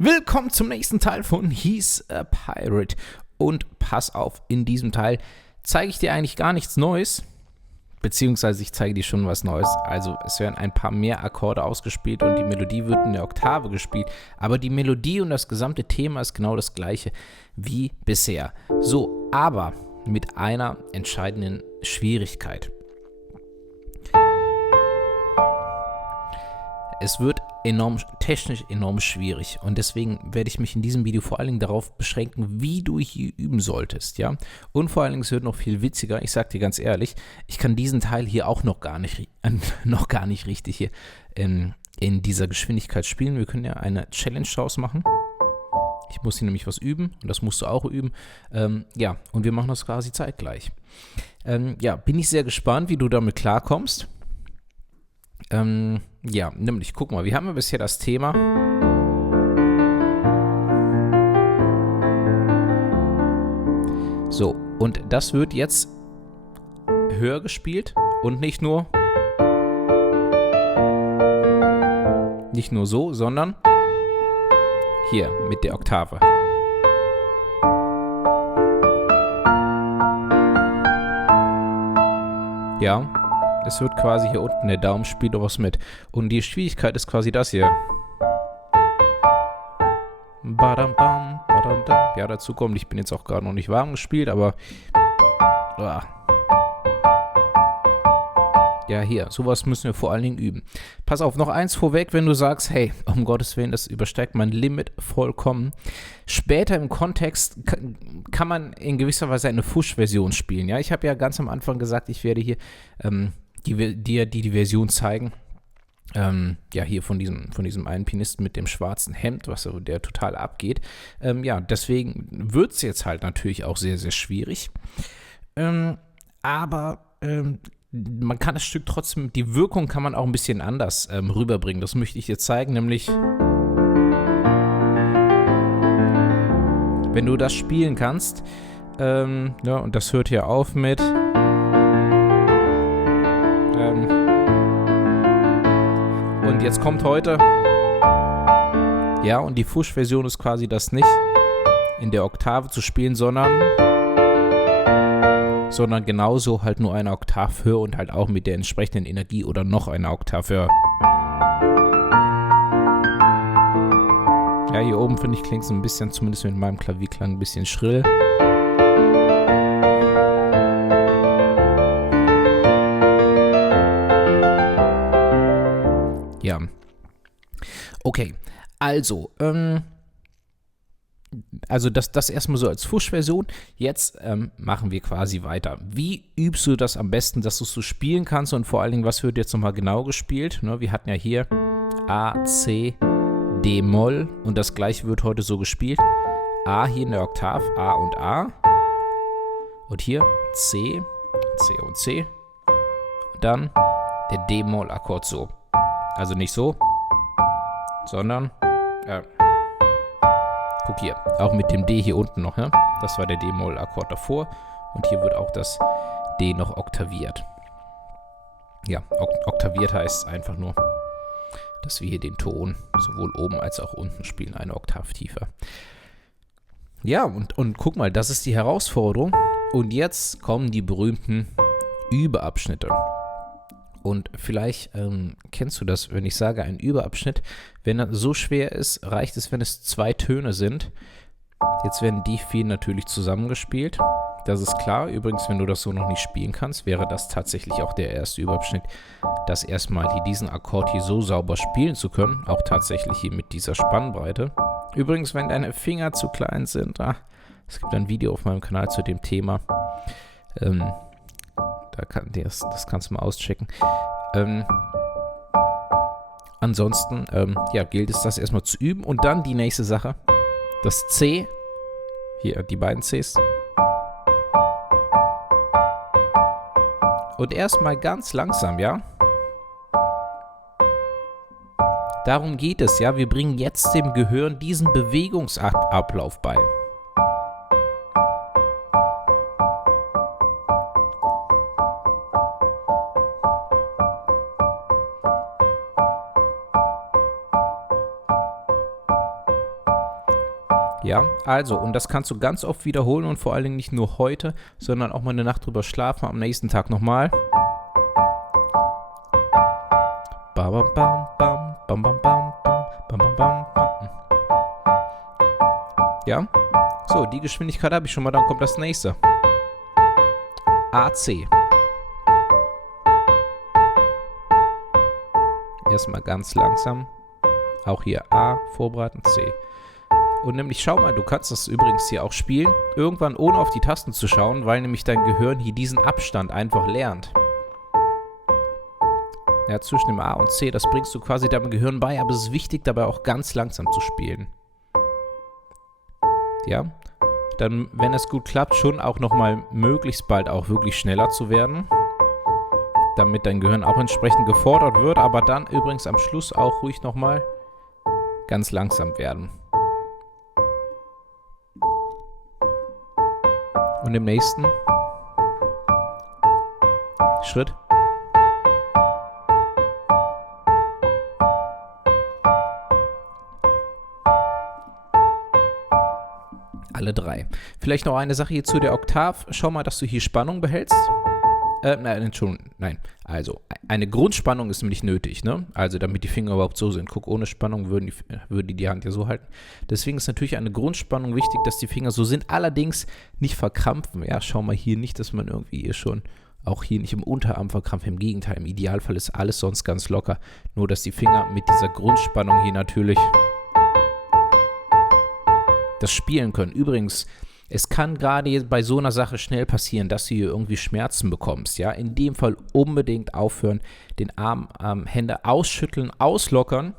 Willkommen zum nächsten Teil von He's a Pirate. Und pass auf, in diesem Teil zeige ich dir eigentlich gar nichts Neues, beziehungsweise ich zeige dir schon was Neues. Also es werden ein paar mehr Akkorde ausgespielt und die Melodie wird in der Oktave gespielt, aber die Melodie und das gesamte Thema ist genau das gleiche wie bisher. So, aber mit einer entscheidenden Schwierigkeit. Es wird technisch enorm schwierig und deswegen werde ich mich in diesem Video vor allen Dingen darauf beschränken, wie du hier üben solltest, ja. Und vor allen Dingen, es wird noch viel witziger, ich sage dir ganz ehrlich, ich kann diesen Teil hier auch noch gar nicht richtig hier in dieser Geschwindigkeit spielen. Wir können ja eine Challenge draus machen. Ich muss hier nämlich was üben und das musst du auch üben. Ja, und wir machen das quasi zeitgleich. Ja, bin ich sehr gespannt, wie du damit klarkommst. Ja, nämlich, guck mal, wir haben ja bisher das Thema. So, und das wird jetzt höher gespielt und nicht nur so, sondern hier mit der Oktave. Ja. Es wird quasi hier unten, der Daumen spielt auch was mit. Und die Schwierigkeit ist quasi das hier. Badam, bam, badam, dam. Ja, dazu kommt, ich bin jetzt auch gerade noch nicht warm gespielt, aber ja, hier, sowas müssen wir vor allen Dingen üben. Pass auf, noch eins vorweg, wenn du sagst, hey, um Gottes Willen, das übersteigt mein Limit vollkommen. Später im Kontext kann man in gewisser Weise eine Fusch-Version spielen. Ja, ich habe ja ganz am Anfang gesagt, ich werde hier dir die Version zeigen. Ja, hier von diesem einen Pianisten mit dem schwarzen Hemd, der total abgeht. Ja, deswegen wird es jetzt halt natürlich auch sehr, sehr schwierig. Aber man kann das Stück trotzdem, die Wirkung kann man auch ein bisschen anders rüberbringen. Das möchte ich dir zeigen, nämlich wenn du das spielen kannst, ja, und das hört hier auf mit und jetzt kommt heute, ja, und die Fusch-Version ist quasi das nicht in der Oktave zu spielen, sondern genauso halt nur eine Oktave höher und halt auch mit der entsprechenden Energie oder noch eine Oktave höher. Ja, hier oben finde ich klingt es ein bisschen, zumindest mit meinem Klavierklang, ein bisschen schrill. Ja. Okay, also, das erstmal so als Fusch-Version. Jetzt machen wir quasi weiter. Wie übst du das am besten, dass du es so spielen kannst und vor allen Dingen, was wird jetzt nochmal genau gespielt? Ne, wir hatten ja hier A, C, D-Moll und das gleiche wird heute so gespielt. A hier in der Oktave, A und A. Und hier C, C und C. Und dann der D-Moll-Akkord so. Also nicht so, sondern guck hier, auch mit dem D hier unten noch, ne? Das war der D-Moll-Akkord davor und hier wird auch das D noch oktaviert. Ja, oktaviert heißt einfach nur, dass wir hier den Ton sowohl oben als auch unten spielen, eine Oktav tiefer. Ja, und guck mal, das ist die Herausforderung. Und jetzt kommen die berühmten Überabschnitte. Und vielleicht kennst du das, wenn ich sage, ein Überabschnitt. Wenn er so schwer ist, reicht es, wenn es 2 Töne sind. Jetzt werden die 4 natürlich zusammengespielt. Das ist klar. Übrigens, wenn du das so noch nicht spielen kannst, wäre das tatsächlich auch der erste Überabschnitt, das erstmal hier diesen Akkord hier so sauber spielen zu können. Auch tatsächlich hier mit dieser Spannbreite. Übrigens, wenn deine Finger zu klein sind, es gibt ein Video auf meinem Kanal zu dem Thema. Das kannst du mal auschecken. Ansonsten ja, gilt es, das erstmal zu üben. Und dann die nächste Sache. Das C. Hier, die beiden Cs. Und erstmal ganz langsam, ja? Darum geht es, ja? Wir bringen jetzt dem Gehirn diesen Bewegungsablauf bei. Ja, also, und das kannst du ganz oft wiederholen und vor allen Dingen nicht nur heute, sondern auch mal eine Nacht drüber schlafen, am nächsten Tag nochmal. Bam, bam, bam, bam, bam, bam, bam, bam, bam, bam. Ja, so, die Geschwindigkeit habe ich schon mal, dann kommt das nächste. AC. Erstmal ganz langsam. Auch hier A, vorbereiten, C. Und nämlich, schau mal, du kannst das übrigens hier auch spielen, irgendwann ohne auf die Tasten zu schauen, weil nämlich dein Gehirn hier diesen Abstand einfach lernt. Ja, zwischen dem A und C, das bringst du quasi deinem Gehirn bei, aber es ist wichtig, dabei auch ganz langsam zu spielen. Ja, dann, wenn es gut klappt, schon auch nochmal möglichst bald auch wirklich schneller zu werden, damit dein Gehirn auch entsprechend gefordert wird, aber dann übrigens am Schluss auch ruhig nochmal ganz langsam werden. Und im nächsten Schritt alle drei. Vielleicht noch eine Sache hier zu der Oktav. Schau mal, dass du hier Spannung behältst. Nein. Also, eine Grundspannung ist nämlich nötig, ne? Also, damit die Finger überhaupt so sind. Guck, ohne Spannung würde die Hand ja so halten. Deswegen ist natürlich eine Grundspannung wichtig, dass die Finger so sind. Allerdings nicht verkrampfen. Ja, schau mal hier nicht, dass man irgendwie hier schon, auch hier nicht im Unterarm verkrampft. Im Gegenteil, im Idealfall ist alles sonst ganz locker. Nur, dass die Finger mit dieser Grundspannung hier natürlich das spielen können. Übrigens, es kann gerade bei so einer Sache schnell passieren, dass du hier irgendwie Schmerzen bekommst. Ja, in dem Fall unbedingt aufhören, den Arm, Hände ausschütteln, auslockern,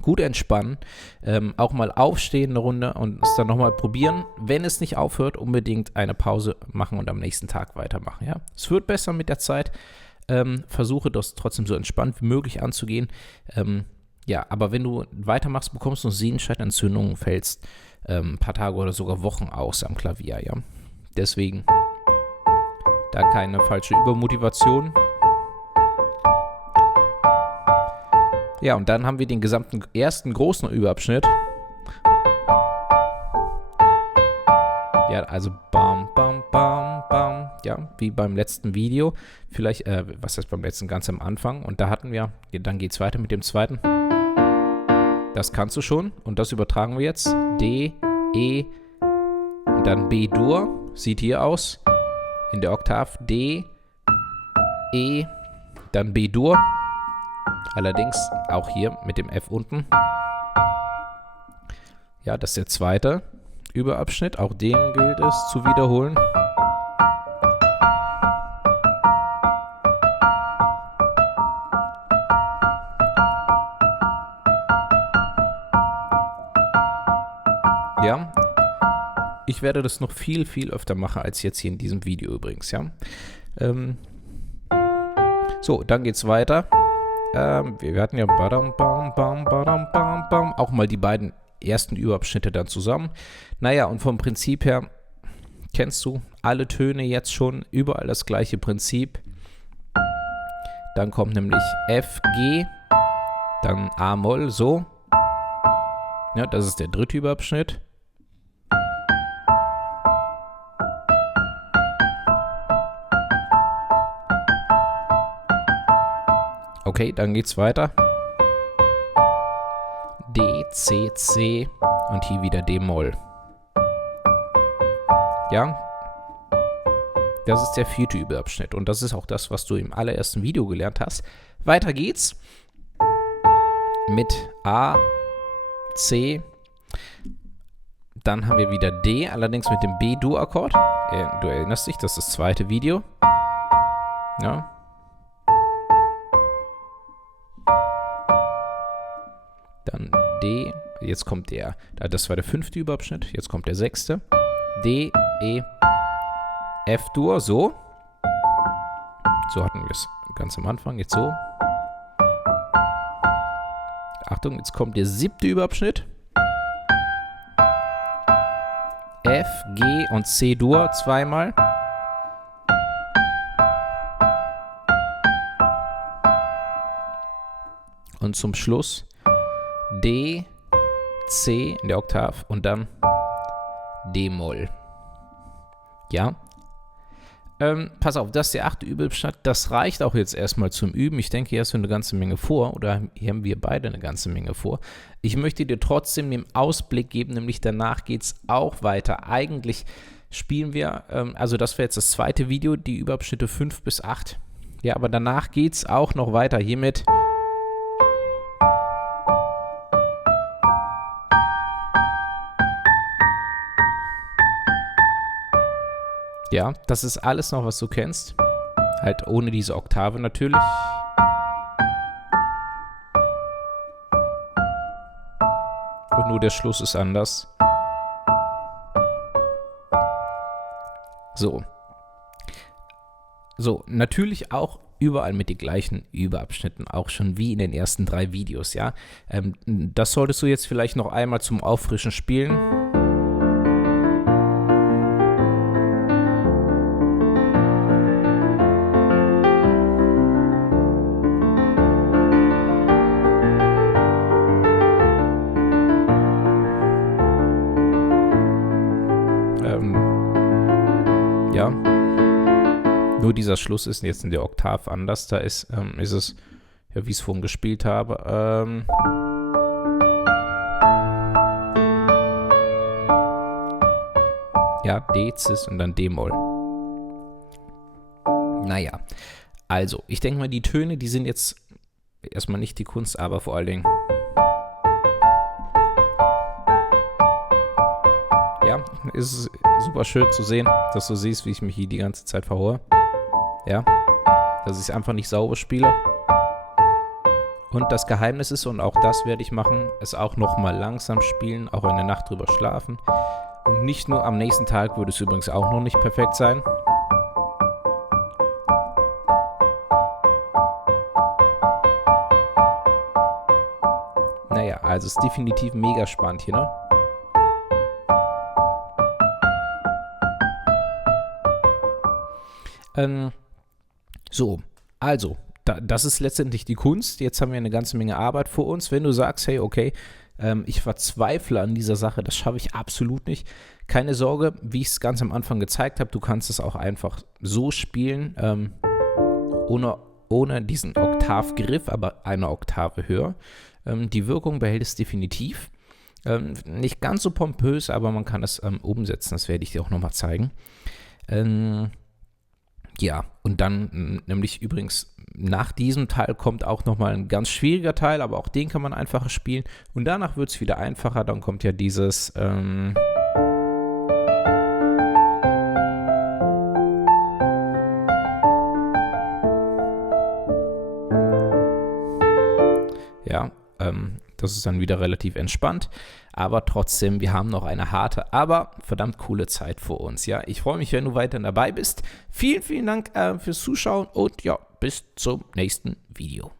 gut entspannen, auch mal aufstehen eine Runde und es dann nochmal probieren. Wenn es nicht aufhört, unbedingt eine Pause machen und am nächsten Tag weitermachen. Ja, es wird besser mit der Zeit. Versuche das trotzdem so entspannt wie möglich anzugehen. Ja, aber wenn du weitermachst, bekommst du Sehenscheidenentzündungen, fällst ein paar Tage oder sogar Wochen aus am Klavier, ja. Deswegen da keine falsche Übermotivation. Ja, und dann haben wir den gesamten ersten großen Überabschnitt. Ja, also bam, bam, bam, bam, ja, wie beim letzten Video. Vielleicht, was heißt beim letzten, ganz am Anfang. Und da hatten wir, dann geht es weiter mit dem zweiten. Das kannst du schon und das übertragen wir jetzt. D, E und dann B-Dur. Sieht hier aus. In der Oktav D, E, dann B-Dur. Allerdings auch hier mit dem F unten. Ja, das ist der zweite Überabschnitt. Auch den gilt es zu wiederholen. Ja, ich werde das noch viel, viel öfter machen als jetzt hier in diesem Video übrigens, ja. So, dann geht's weiter. Wir hatten ja auch mal die beiden ersten Überabschnitte dann zusammen. Naja, und vom Prinzip her kennst du alle Töne jetzt schon, überall das gleiche Prinzip. Dann kommt nämlich F, G, dann A-Moll, so. Ja, das ist der dritte Überabschnitt. Okay, dann geht's weiter. D, C, C und hier wieder D-Moll. Ja, das ist der vierte Überabschnitt und das ist auch das, was du im allerersten Video gelernt hast. Weiter geht's mit A, C, dann haben wir wieder D, allerdings mit dem B-Dur-Akkord. Du erinnerst dich, das ist das zweite Video. Ja. Dann D, jetzt kommt das war der fünfte Überabschnitt, jetzt kommt der sechste. D, E, F-Dur, so. So hatten wir es ganz am Anfang, jetzt so. Achtung, jetzt kommt der siebte Überabschnitt. F, G und C-Dur zweimal. Und zum Schluss D, C in der Oktav und dann D-Moll. Ja. Pass auf, das ist der 8. Übelschnitt. Das reicht auch jetzt erstmal zum Üben. Ich denke, hier hast du eine ganze Menge vor, oder hier haben wir beide eine ganze Menge vor. Ich möchte dir trotzdem den Ausblick geben, nämlich danach geht es auch weiter. Eigentlich spielen wir, also das wäre jetzt das zweite Video, die Überabschnitte 5 bis 8. Ja, aber danach geht es auch noch weiter. Hiermit ja, das ist alles noch, was du kennst. Halt ohne diese Oktave natürlich. Und nur der Schluss ist anders. So. So, natürlich auch überall mit den gleichen Überabschnitten, auch schon wie in den ersten 3 Videos, ja. Das solltest du jetzt vielleicht noch einmal zum Auffrischen spielen. Ja. Nur dieser Schluss ist jetzt in der Oktav anders. Da ist es, ja, wie ich es vorhin gespielt habe. Ja, D, Cis und dann D-Moll. Naja, also, ich denke mal, die Töne, die sind jetzt erstmal nicht die Kunst, aber vor allen Dingen. Ja, ist super schön zu sehen, dass du siehst, wie ich mich hier die ganze Zeit verhore. Ja, dass ich es einfach nicht sauber spiele. Und das Geheimnis ist, und auch das werde ich machen, es auch nochmal langsam spielen, auch in der Nacht drüber schlafen. Und nicht nur am nächsten Tag würde es übrigens auch noch nicht perfekt sein. Naja, also es ist definitiv mega spannend hier, ne? So, also, das ist letztendlich die Kunst. Jetzt haben wir eine ganze Menge Arbeit vor uns. Wenn du sagst, hey, okay, ich verzweifle an dieser Sache, das schaffe ich absolut nicht. Keine Sorge, wie ich es ganz am Anfang gezeigt habe, du kannst es auch einfach so spielen, ohne diesen Oktavgriff, aber eine Oktave höher. Die Wirkung behält es definitiv. Nicht ganz so pompös, aber man kann es umsetzen. Das werde ich dir auch nochmal zeigen. Ja, und dann nämlich übrigens nach diesem Teil kommt auch nochmal ein ganz schwieriger Teil, aber auch den kann man einfacher spielen. Und danach wird es wieder einfacher, dann kommt ja dieses ja, das ist dann wieder relativ entspannt, aber trotzdem, wir haben noch eine harte, aber verdammt coole Zeit vor uns. Ja, ich freue mich, wenn du weiterhin dabei bist. Vielen, vielen Dank fürs Zuschauen und ja, bis zum nächsten Video.